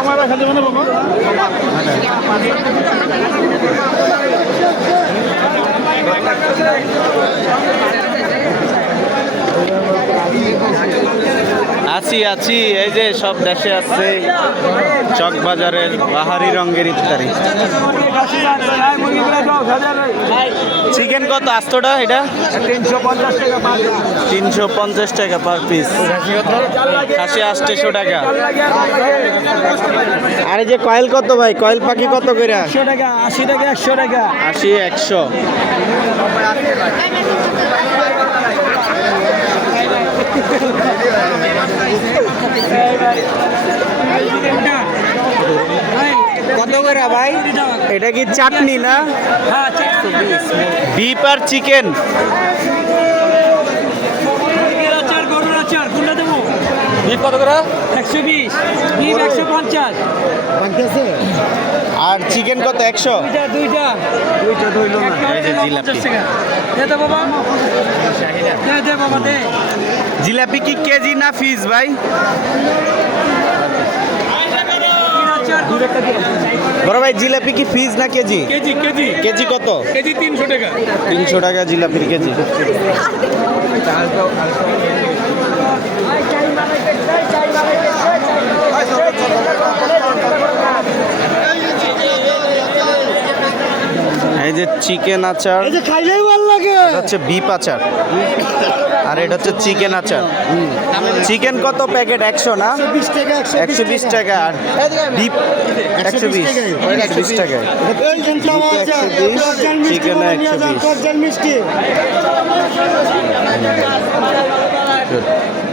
আমার এখানে মানে বাবা আছি এই যে সব দেশে আছে চকবাজারের বাহারি রঙের ইফতারি। চিকেন কত আস্তটা এটা? 350 টাকা পার পিস। খাসি 800 টাকা। আর এই যে কয়েল কত ভাই? কয়েল পাখি কত করে? 100 টাকা, 80 টাকা, 100 টাকা। 80 100। কত করে ভাই? এটা কি চাটনি না? হ্যাঁ, বিফ আর চিকেন। গরুর আচার কোনটা দেবো? বিফ কত করে? 120, বিফ 150। আর চিকেন কত? 100। দুইটা ধইল না। এই যে জিলাপি। দে বাবা, দে বাবা দে। জিলাপি কি কেজি না পিস ভাই? বড় ভাই জিলাপি কি পিস না কেজি? কেজি কেজি কেজি কত? কেজি 300 টাকা। 300 টাকা জিলাপির কেজি। এই যে চিকেন আচার, এই যে খাইলেই ভালো লাগে। এটা হচ্ছে বিফ আচার আর এটা হচ্ছে চিকেন আচার। চিকেন কত প্যাকেট? 100 না? 120 টাকা। আর বিফ 120 টাকা। চিকেন 120।